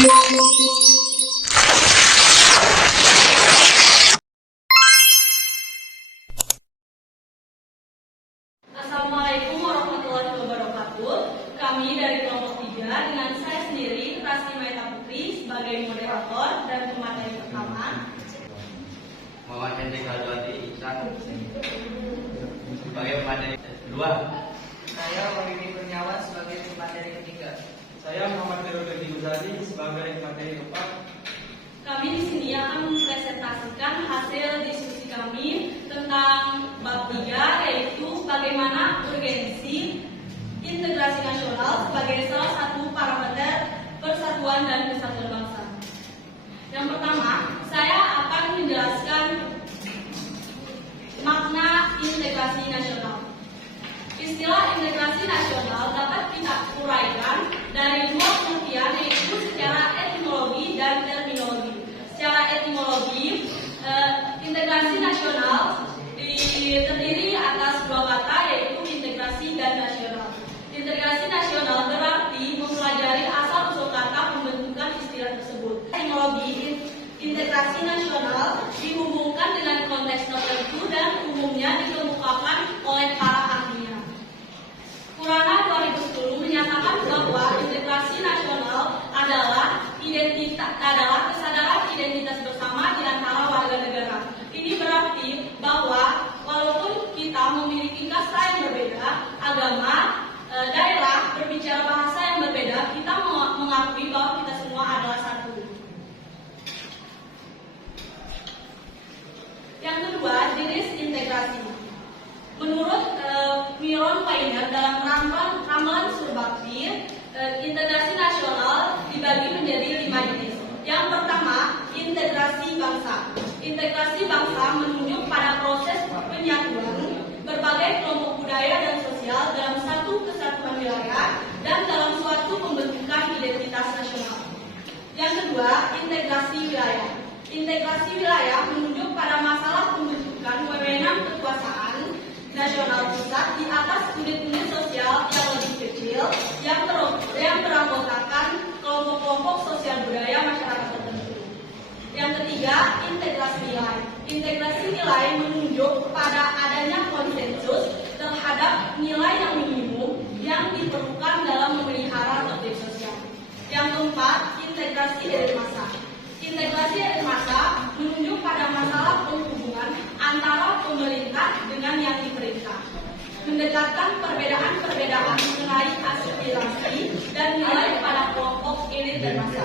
Assalamualaikum warahmatullahi wabarakatuh. Kami dari kelompok 3 dengan saya sendiri, Rasti Maita Putri, sebagai moderator dan pemateri pertama. Muhammad Hendrik Halwati Iksan sebagai pemateri kedua. Saya Wahyudi Kurniawan sebagai pemateri ketiga. Saya Muhammad Firudin Guzali sebagai materi keempat. Kami di sini akan mempresentasikan hasil diskusi kami tentang bab 3, yaitu bagaimana urgensi integrasi nasional sebagai salah satu parameter persatuan dan kesatuan bangsa. Yang pertama, saya akan menjelaskan makna integrasi nasional. Istilah integrasi nasional dapat kita uraikan dari dua pengertian, yaitu secara etimologi dan terminologi. Secara etimologi, integrasi nasional terdiri atas dua kata, yaitu integrasi dan nasional. Integrasi nasional berarti mempelajari asal-usul kata pembentukan istilah tersebut. Etimologi, integrasi nasional dihubungkan dengan konteks tertentu dan umumnya dikemukakan oleh para ahlinya. Purana 2010 menyatakan bahwa integrasi nasional adalah kesadaran identitas bersama di antara warga negara. Ini berarti bahwa walaupun kita memiliki kasta yang berbeda, agama, daerah, berbicara bahasa yang berbeda, kita mengakui bahwa kita semua adalah satu. Yang kedua, jenis integrasi. Menurut Miron Weiner dalam ramalan Surbakti, integrasi nasional dibagi menjadi 5 jenis. Yang pertama, integrasi bangsa. Integrasi bangsa menunjuk pada proses penyatuan berbagai kelompok budaya dan sosial dalam satu kesatuan wilayah dan dalam suatu pembentukan identitas nasional. Yang kedua, integrasi wilayah. Integrasi wilayah menunjuk pada masalah pembentukan wewenang kekuasaan nasional pusat di atas unit-unit sosial yang lebih kecil yang beranggotakan kelompok-kelompok sosial budaya masyarakat tertentu. Yang ketiga, integrasi nilai. Integrasi nilai menunjuk pada adanya konsensus terhadap nilai yang minimum yang diperlukan dalam memelihara tertib sosial. Yang keempat, integrasi elit massa. Integrasi elit massa menunjuk pada masalah penghubungan antara pemerintah dengan yang diperintah, mendekatkan perbedaan-perbedaan mengenai aspirasi dan nilai pada kelompok elit dan massa.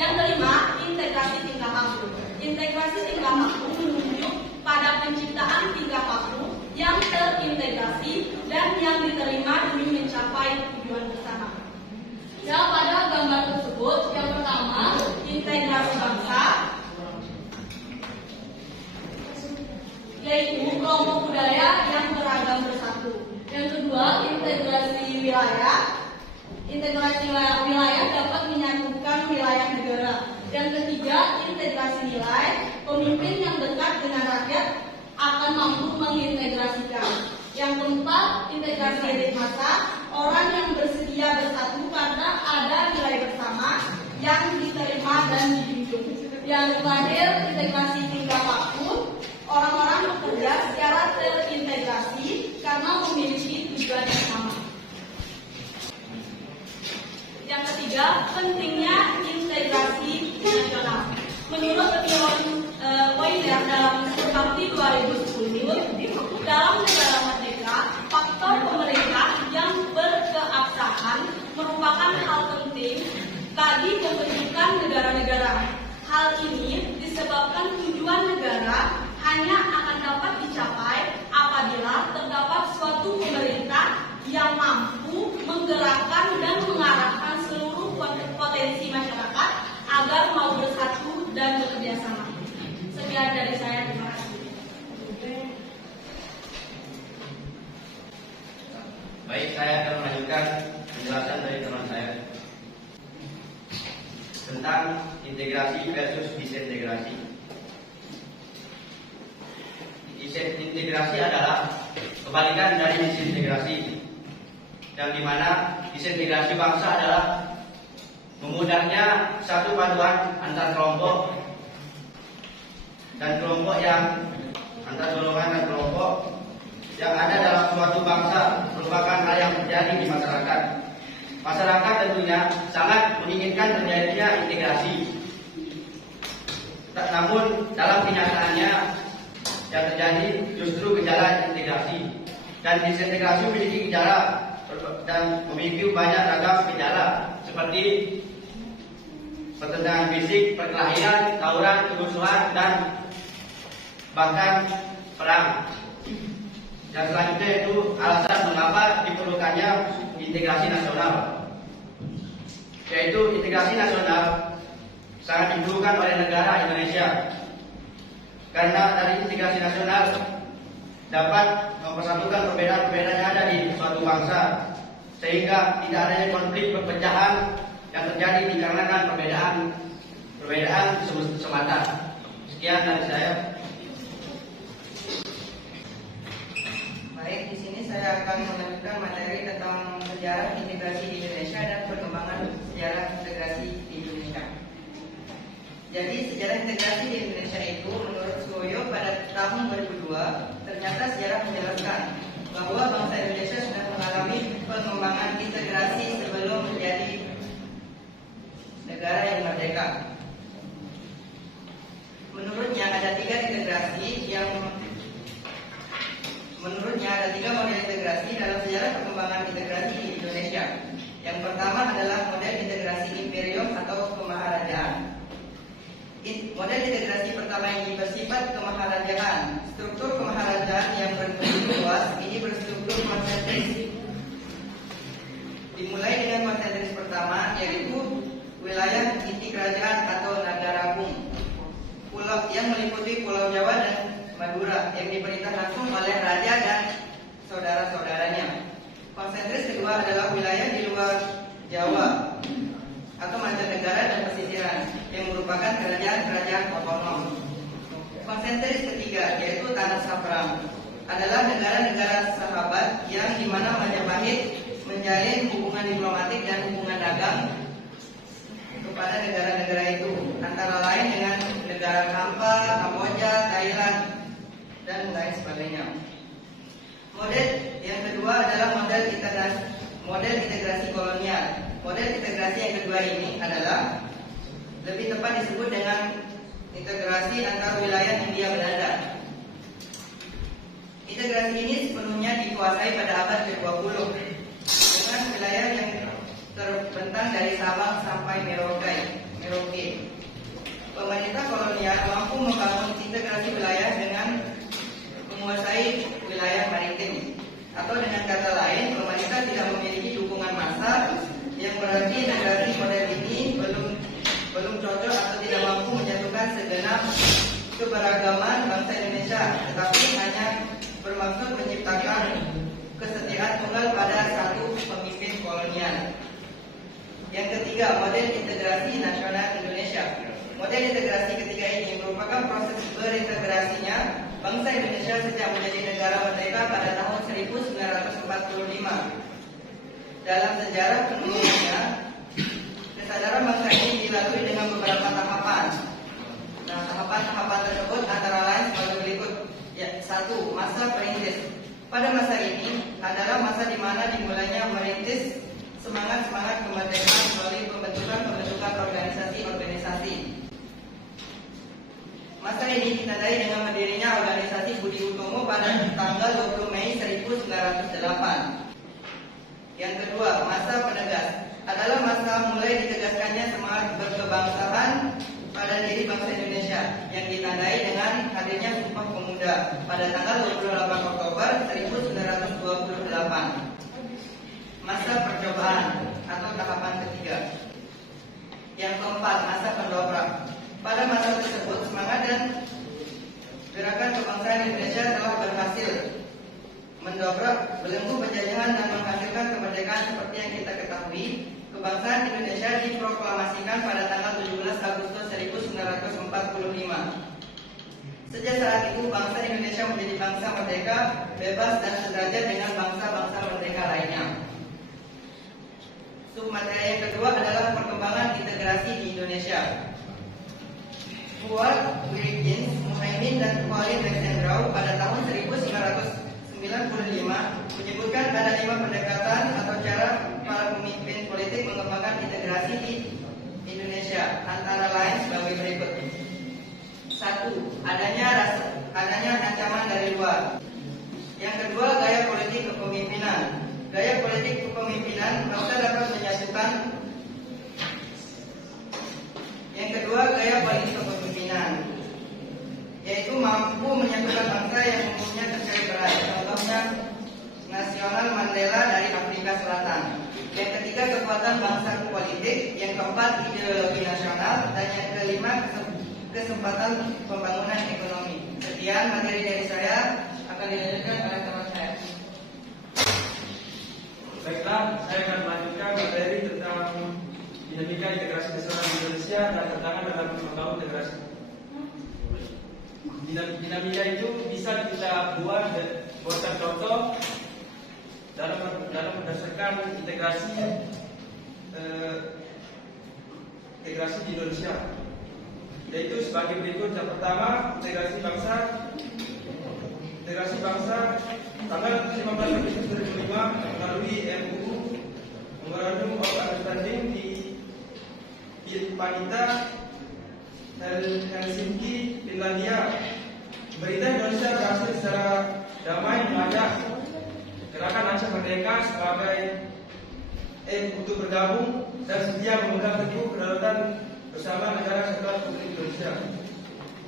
Yang kelima, integrasi tingkah laku. Integrasi tingkah laku menunjuk pada penciptaan tingkah laku yang terintegrasi dan yang diterima demi mencapai tujuan bersama. Ya, pada gambar tersebut, yang pertama, integrasi bangsa, yaitu kelompok budaya yang beragam bersatu. Yang kedua, integrasi wilayah. Integrasi wilayah dapat menyatukan wilayah negara. Yang ketiga, integrasi nilai. Pemimpin yang dekat dengan rakyat akan mampu mengintegrasikan. Yang keempat, integrasi elit massa. Orang yang bersedia bersatu karena ada nilai bersama yang diterima dan dijunjung. Yang terakhir, integrasi tingkah laku. Orang-orang bekerja secara terintegrasi karena memiliki tujuan yang sama. Yang ketiga, pentingnya integrasi nasional. Menurut Miron Weiner dalam Surbakti 2010, dalam negara merdeka, faktor pemerintah yang berkeabsahan merupakan hal penting bagi pembentukan negara-negara. Hal ini disebabkan tujuan negara hanya akan dapat dicapai apabila terdapat suatu pemerintah yang mampu menggerakkan dan mengarahkan seluruh potensi masyarakat agar mau bersatu dan bekerja sama. Sekian dari saya, terima kasih. Baik, saya akan melanjutkan penjelasan dari teman saya tentang integrasi versus disintegrasi. Disintegrasi adalah kebalikan dari disintegrasi, yang dimana disintegrasi bangsa adalah memudahnya satu paduan antar kelompok dan kelompok yang antar golongan dan kelompok yang ada dalam suatu bangsa merupakan hal yang terjadi di masyarakat. Masyarakat tentunya sangat menginginkan terjadinya integrasi. Namun dalam kenyataannya yang terjadi justru gejala integrasi, dan disintegrasi memiliki gejala dan memiliki banyak ragam gejala seperti pertentangan fisik, perkelahian, tawuran, kerusuhan, dan bahkan perang. Dan selanjutnya itu alasan mengapa diperlukannya integrasi nasional, yaitu integrasi nasional sangat diperlukan oleh negara Indonesia karena dari integrasi nasional dapat mempersatukan perbedaan-perbedaan yang ada di suatu bangsa sehingga tidak adanya konflik perpecahan yang terjadi dikarenakan perbedaan semata. Sekian dari saya. Baik, di sini saya akan melanjutkan materi tentang sejarah integrasi di Indonesia dan perkembangan sejarah integrasi di Indonesia. Jadi sejarah integrasi di Indonesia itu menurut Suwoyo pada tahun 2002 ternyata sejarah menjelaskan bahwa bangsa Indonesia sudah mengalami pengembangan integrasi sebelum menjadi negara yang merdeka. Menurutnya ada tiga model integrasi dalam sejarah perkembangan integrasi di Indonesia. Yang pertama adalah model integrasi imperium atau kemaharajaan. Model integrasi pertama ini bersifat kemaharajaan. Struktur kemaharajaan yang begitu luas ini berstruktur konsentris. Dimulai dengan konsentris pertama, yaitu wilayah inti kerajaan atau Nagaragung, pulau yang meliputi Pulau Jawa dan Madura yang diperintah langsung oleh raja dan saudara-saudaranya. Konsentris kedua adalah wilayah di luar Jawa atau mancanegara dan pesisiran yang merupakan kerajaan-kerajaan otonom. Konsentris ketiga yaitu Tanah Sabrang adalah negara-negara sahabat yang dimana Majapahit menjalin hubungan diplomatik dan hubungan dagang kepada negara-negara itu, antara lain dengan negara Kampa, Kamboja, Thailand, dan lain sebagainya. Model yang kedua adalah model integrasi kolonial. Model integrasi yang kedua ini adalah lebih tepat disebut dengan integrasi antar wilayah Hindia Belanda. Integrasi ini sepenuhnya dikuasai pada abad ke-20 dengan wilayah yang terbentang dari Sabang sampai Merauke. Pemerintah kolonial mampu membangun integrasi wilayah dengan menguasai wilayah maritim, atau dengan kata lain, pemerintah tidak memiliki dukungan massa, yang berarti integrasi model ini belum cocok atau tidak mampu menyatukan segenap keberagaman bangsa Indonesia, tetapi hanya bermaksud menciptakan kesetiaan tunggal pada satu pemimpin kolonial. Yang ketiga, model integrasi nasional Indonesia. Model integrasi ketiga ini merupakan proses berintegrasinya bangsa Indonesia sejak menjadi negara merdeka pada tahun 1945. Dalam sejarah penulisnya, kesadaran bangsa ini dilalui dengan beberapa tahapan. Nah, tahapan-tahapan tersebut antara lain sebagai berikut. Ya, 1. Masa perintis. Pada masa ini adalah masa di mana dimulainya merintis semangat-semangat kemerdekaan melalui pembentukan organisasi-organisasi. Masa ini ditandai dengan berdirinya organisasi Budi Utomo pada tanggal 20 Mei 1908. Yang kedua, masa penegas adalah masa mulai ditegaskannya semangat berkebangsaan pada diri bangsa Indonesia yang ditandai dengan hadirnya Sumpah Pemuda pada tanggal 28 Oktober 1928. Masa percobaan atau tahapan ketiga. Yang keempat, masa pendobrak. Pada masa tersebut, semangat dan gerakan kebangsaan Indonesia telah berhasil mendobrak belenggu penjajahan dan menghasilkan kemerdekaan seperti yang kita ketahui. Kebangsaan Indonesia diproklamasikan pada tanggal 17 Agustus 1945. Sejak saat itu, bangsa Indonesia menjadi bangsa merdeka, bebas dan sederajat dengan bangsa-bangsa merdeka lainnya. Submateri yang kedua adalah perkembangan integrasi di Indonesia. Fuad Wirikins, Muhaimin, dan Khalid Alexandrau pada tahun 1995 menyebutkan ada 5 pendekatan atau cara para pemimpin politik mengembangkan integrasi di Indonesia, antara lain sebagai berikut. 1. Adanya ancaman dari luar. Yang kedua, gaya politik kepemimpinan. Gaya politik kepemimpinan bangsa dapat menyatukan. Yang kedua, gaya politik kepemimpinan, yaitu mampu menyatukan bangsa yang umumnya tercerai berai. Contohnya Nasional Mandela dari Afrika Selatan. Yang ketiga, kekuatan bangsa politik. Yang keempat, ideologi nasional. Dan yang kelima, kesempatan pembangunan ekonomi. Sekian materi dari saya, akan dilanjutkan oleh teman saya. Baiklah, saya akan melanjutkan materi tentang dinamika integrasi nasional di Indonesia dan tantangan dalam membangun integrasi. Dinamika itu bisa kita buatkan contoh dalam berdasarkan integrasi di Indonesia, yaitu sebagai berikut. Yang pertama, integrasi bangsa tanggal 15 Agustus 2005 melalui MUU Memorandum of Understanding di Panita Helsinki, Finlandia. Pemerintah Indonesia berhasil secara damai mengajak gerakan Aceh Merdeka untuk bergabung dan setia memegang teguh kedaulatan bersama negara kesatuan Republik Indonesia.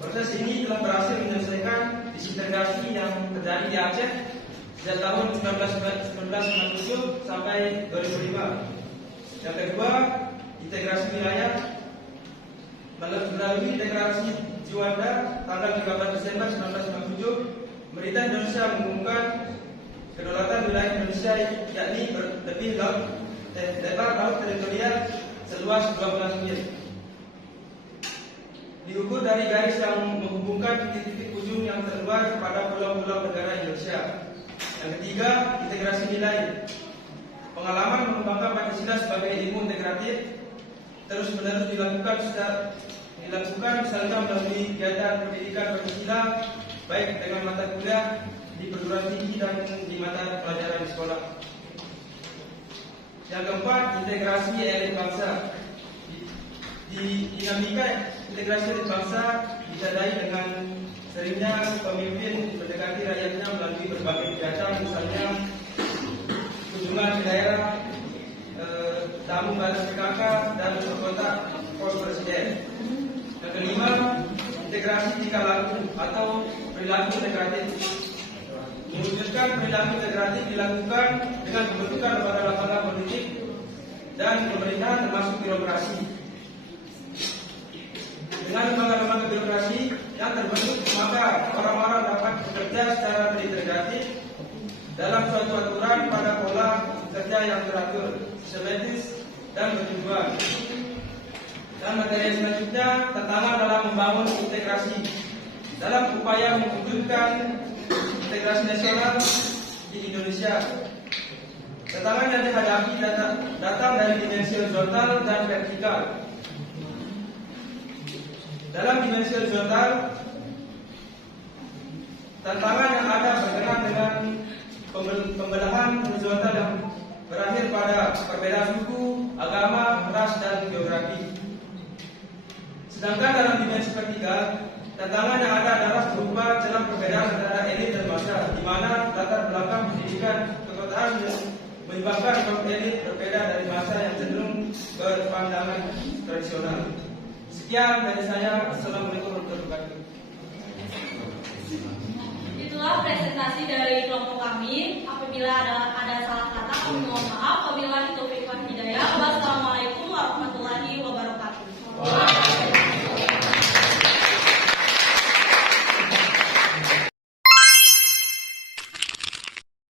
Proses ini telah berhasil menyelesaikan disintegrasi yang terjadi di Aceh sejak tahun 1997 sampai 2005. Yang kedua, integrasi wilayah. Melalui deklarasi Juanda tanggal 13 Desember 1997, pemerintah Indonesia mengumumkan kedaulatan wilayah Indonesia, yakni lebih lebar laut teritorial seluas 12 mil. Diukur dari garis yang menghubungkan titik-titik ujung yang terluar pada pulau-pulau negara Indonesia. Yang ketiga, integrasi nilai. Pengalaman mengembangkan Pancasila sebagai ilmu integratif terus-menerus dilakukan misalnya melalui kegiatan pendidikan Pancasila, baik dengan mata kuliah di perguruan tinggi dan di mata pelajaran di sekolah. Yang keempat, integrasi elit bangsa. Di dinamika integrasi elit bangsa ditandai dengan seringnya pemimpin mendekati rakyatnya melalui berbagai kegiatan, misalnya kunjungan ke daerah, tamu batas PKK, dan berkontak pos presiden. Yang kelima, integrasi tingkah laku atau perilaku integratif. Mewujudkan perilaku integratif dilakukan dengan pembentukan lembaga-lembaga politik dan pemerintahan termasuk birokrasi. Dengan lembaga-lembaga birokrasi yang terbentuk, maka orang-orang dapat bekerja secara terintegratif dalam suatu aturan pada pola kerja yang teratur, sistematis, dan bertujuan. Dan materi selanjutnya, tantangan dalam membangun integrasi. Dalam upaya mewujudkan integrasi nasional di Indonesia, tantangan yang dihadapi datang dari dimensi horizontal dan vertikal. Dalam dimensi horizontal, tantangan yang ada berkenaan dengan pembelahan horizontal yang berakhir pada perbedaan suku, agama, ras, dan geografi. Sedangkan dalam dimensi vertikal, tantangan yang ada adalah berupa celah perbedaan antara elit dan massa, di mana latar belakang pendidikan kekotaan menyebabkan kaum elit berbeda dari massa yang cenderung berpandangan tradisional. Sekian dari saya. Assalamualaikum warahmatullahi wabarakatuh. Itulah presentasi dari kelompok kami. Apabila ada